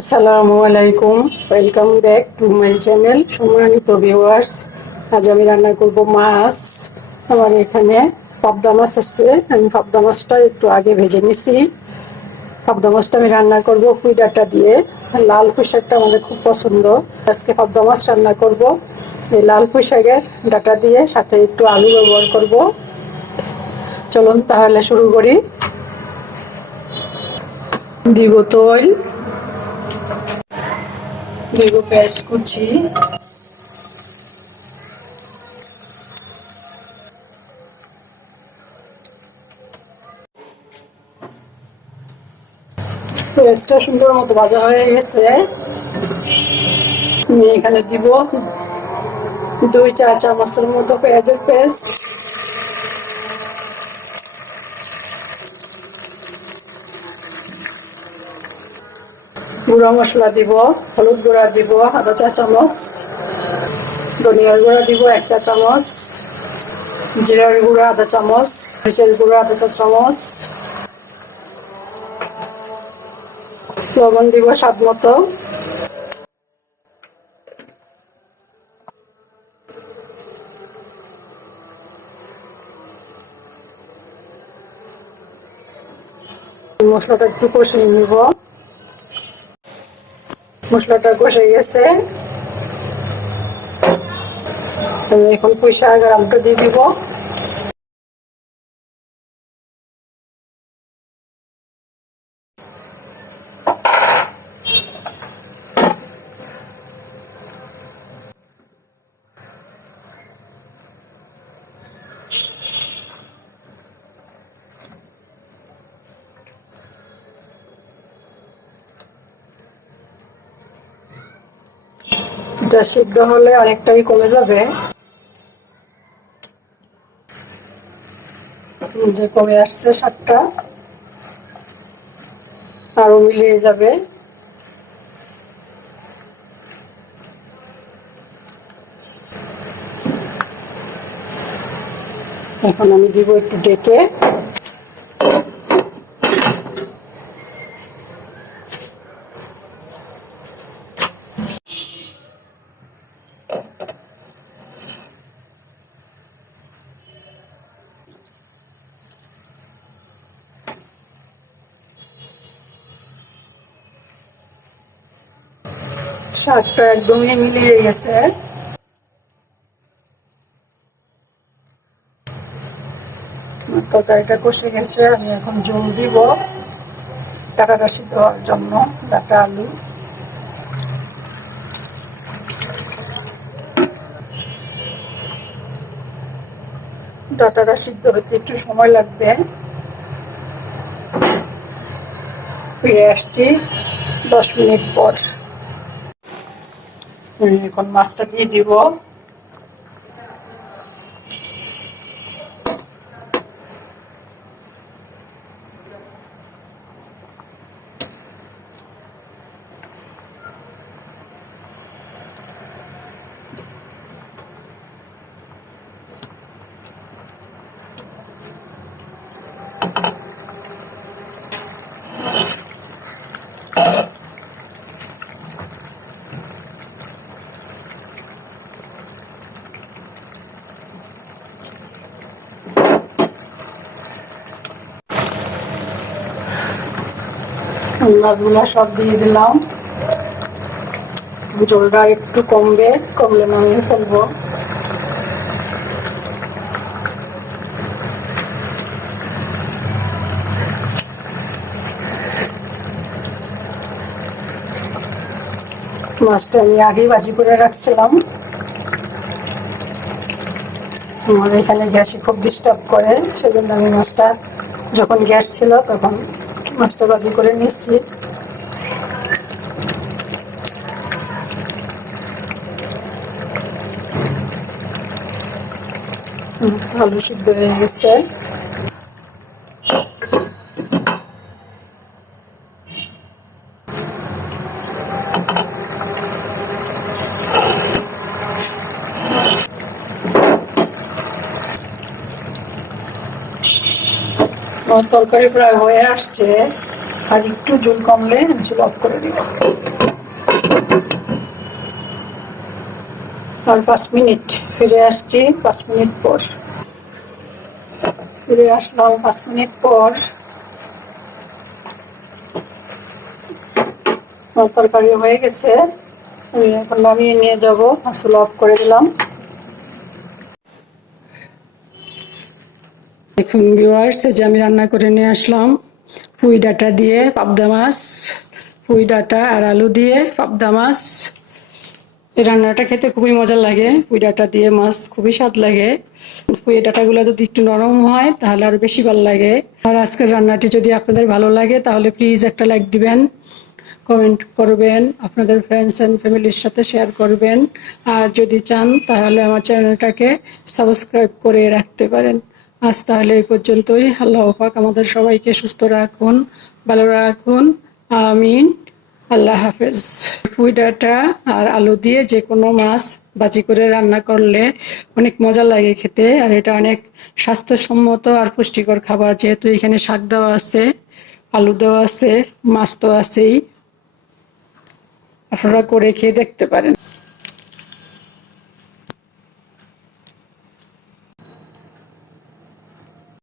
আসসালামু আলাইকুম, welcome back to my channel. সম্মানিত ভিউয়ার্স, আজ আমি রান্না করব মাছ। আমার এখানে পাবদা মাছ আছে। আমি পাবদা মাছটা একটু আগে ভেজে নিছি। পাবদা মাছটা আমি রান্না করব পুঁই ডাঁটা দিয়ে। লাল পুঁই শাকটা আমাদের খুব পছন্দ। আজকে পাবদা মাছ রান্না করব এই লাল পুঁই শাকের ডাঁটা দিয়ে, সাথে একটু আলু ব্যবহার করব। চলুন তাহলে শুরু করি। দিব তেল, দিব পেঁয়াজ কুচি, পেঁয়াজটা সুন্দর মতো ভাজা হয়ে গেছে। আমি এখানে দিব 2 চা চামচের মতো পেঁয়াজের পেস্ট, গুঁড়া মশলা দিব, হলুদ গুঁড়া দিব 1/2 চা চামচ, ধনিয়ার গুঁড়া দিব 1 চা চামচ, জিরার গুঁড়া 1/2 চামচ, মরিচের গুঁড়া 1/2 চা চামচ, লবণ দিব স্বাদ মতো। মশলাটা একটু কষিয়ে নিব। মশলাটা কষে গেছে। আমি এখন পুঁই শাক আর আলুটা দিয়ে দিব। এটা সিদ্ধ হলে অনেকটাই কমে যাবে, যে কমে আসছে শাকটা, আরো মিলিয়ে যাবে। এখন আমি দিব একটু ডেকে। শাকটা একদমই মিলিয়ে গেছে। তরকারিটা কষে গেছে। আমি এখন জল দিব ডাঁটাটা সিদ্ধ হওয়ার জন্য। ডাঁটা আলু ডাঁটাটা সিদ্ধ হতে একটু সময় লাগবে। ফিরে আসছি 10 মিনিট পর। এখন মাছটা দিয়ে দিব। মাছগুলো সব দিয়ে দিলাম। ঝোলটা একটু কমলে নামিয়ে ফেলবো। মাছটা আমি আগেই ভাজি করে রাখছিলাম। আমার এখানে গ্যাসে খুব ডিস্টার্ব করে, সেজন্য আমি মাছটা যখন গ্যাস ছিল তখন মাছটা ভাজি করে নিচ্ছি। আলু সিদ্ধ হয়ে গেছে। তরকারি প্রায় হয়ে আসছে। আর একটু ঝোল কমলে ঝোল অফ করে দিব। আর 5 মিনিট ফিরে আসছি 5 মিনিট পর। ফিরে আসলাম 5 মিনিট পর। আমার তরকারি হয়ে গেছে, আমি এখন নামিয়ে নিয়ে যাব। আসলে অফ করে দিলাম। দেখুন ভিউয়ার্স, যে আমি রান্না করে নিয়ে আসলাম পুঁই ডাঁটা দিয়ে পাবদা মাছ, পুঁই ডাঁটা আর আলু দিয়ে পাবদা মাছ। এই রান্নাটা খেতে খুবই মজা লাগে, পুঁই ডাঁটা দিয়ে মাছ খুবই স্বাদ লাগে। পুঁই ডাঁটাগুলো যদি একটু নরম হয় তাহলে আরো বেশি ভালো লাগে। আর আজকের রান্নাটি যদি আপনাদের ভালো লাগে তাহলে প্লিজ একটা লাইক দিবেন, কমেন্ট করবেন, আপনাদের ফ্রেন্ডস অ্যান্ড ফ্যামিলির সাথে শেয়ার করবেন। আর যদি চান তাহলে আমার চ্যানেলটাকে সাবস্ক্রাইব করে রাখতে পারেন। আজ তাহলে এই পর্যন্তই। আল্লাহ পাক আমাদের সবাইকে সুস্থ রাখুন, ভালো রাখুন, আমিন। আল্লাহ হাফেজ। পুঁই ডাঁটা আর আলু দিয়ে যে কোনো মাছ ভাজি করে রান্না করলে অনেক মজা লাগে খেতে। আর এটা অনেক স্বাস্থ্যসম্মত আর পুষ্টিকর খাবার, যেহেতু এখানে শাক দেওয়া আছে, আলু দেওয়া আছে, মাছ তো আছেই। আপনারা করে খেয়ে দেখতে পারেন।